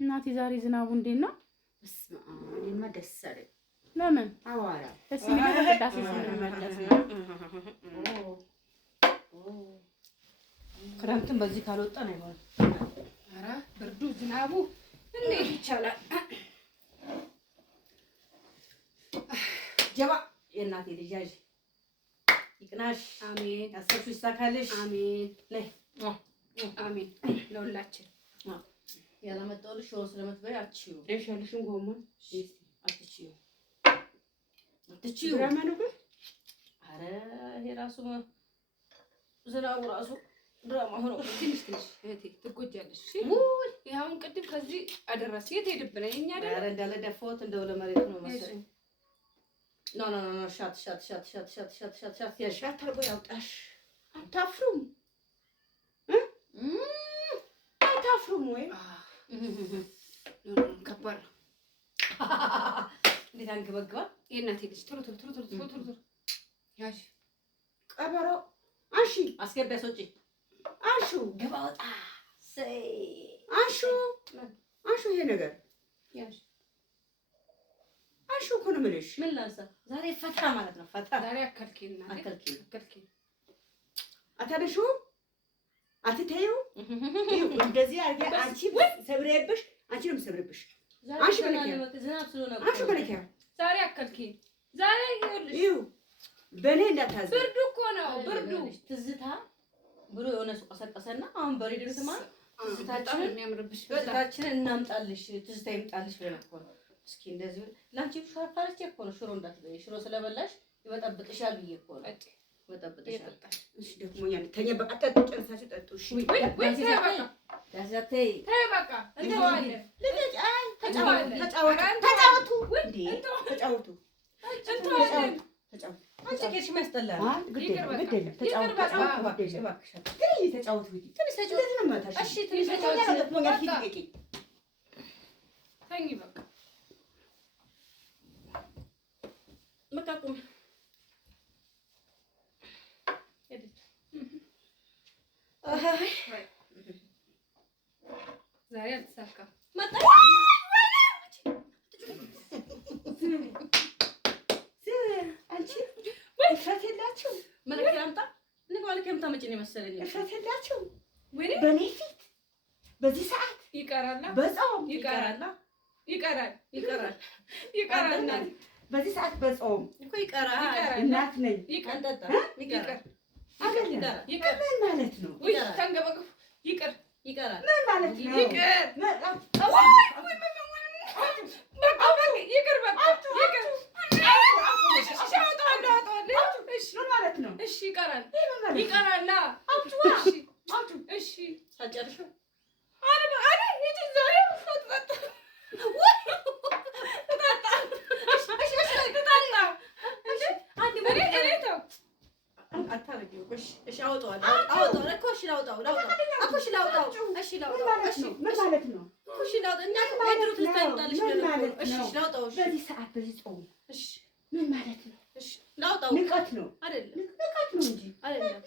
እናቴ ዛሬ ዝናቡ እንዴት ነው? በስመ አብ እኔማ ደስ አለኝ። ለምን? አዋራ ደስ የሚለው በቅዳሴ ስንመለስ ነው። ክረምትን በዚህ ካልወጣን አይሆንም። ኧረ ብርዱ ዝናቡ እንዴት ይቻላል? ጀባ የእናቴ ልጅ ያዥ ይቅናሽ። አሜን። ያሰብሽው ይሳካልሽ። አሜን። ነይ አሜን ለሁላችን። ያላመጣሁልሽ ሽሮ ስለምትበይ አትችይውም። ያልሽልሽን ጎመን አትችይውም። ድራማ ነው ግን። ኧረ ይሄ ራሱ ዝናቡ ራሱ ድራማ ሆኖ ትንሽ እህቴ ትጎጃለሽ። እሺ ይሄውን ቅድም ከዚህ አደረስ የት ሄድብን? እኛ አይደል? ኧረ እንዳለ ደፋሁት እንደው ለመሬት ነው መሰለኝ። ኖ ሻት ያሻት አርጎ ያውጣሽ። አታፍሩም? አታፍሩም ወይ? ከባድ ነው። እንዴት አንገበግባ የእናቴ ልጅ ቶሎ ያሽ ቀበሮ አንሺ አስገቢያ ሰጪ አንሹ ግባ ወጣ ሰይ አንሹ ይሄ ነገር ያሽ አንሹ እኮ ነው የምልሽ። ምን ላንሳ ዛሬ ፈታ ማለት ነው። ፈታ ዛሬ አከልኪና አከልኪ አታነሹ አትተዩ እንደዚህ አርገ አንቺ ሰብሬብሽ አንቺ ነው ሰብሬብሽ። አንቺ በለኪያ ዛሬ አከልኪ ዛሬ ይኸውልሽ ይው በኔ እንዳታዝ ብርዱ እኮ ነው ብርዱ። ትዝታ ብሎ የሆነ ሱቅ ቀሰቀሰና አሁን በሬዲዮ ተማ ትዝታችን የሚያምርብሽ ትዝታችንን እናምጣልሽ ትዝታ ይምጣልሽ ብለን እኮ ነው። እስኪ እንደዚህ ላንቺ ሻፋርች እኮ ነው ሽሮ እንዳትበይ ሽሮ ስለበላሽ ይበጠብጥሻል ብዬ እኮ ነው። ይበጠብጥሻል። እሺ ደግሞ ያን ተኛ በቃ ጠጡ ጨርሳችሁ ጠጡ። እሺ ወይ ዳዛተይ ተይ በቃ እንተዋለን። ተጫወቱ እንዴ ተጫወቱ እንተዋለን። አንቺ ከሽ ማስተላል ዛሬ አልተሳካም። እፍረት የላችሁ መለኪያ አምጣ ንባልከም ታመጪ ነው መሰለኝ። እፍረት የላችሁ ወይ በኔ ፊት በዚህ ሰዓት ይቀራል። በጾም ይቀራል። እናት በዚህ ሰዓት በጾም እኮ ይቀራል። እናት ነኝ። ይቀንጠጣ ይቀር ምን ማለት ነው? ወይ ተንገበገቡ ይቀራል። ምን ማለት ነው? ንቀት ነው አይደለም? ንቀት ነው እንጂ አይደለም።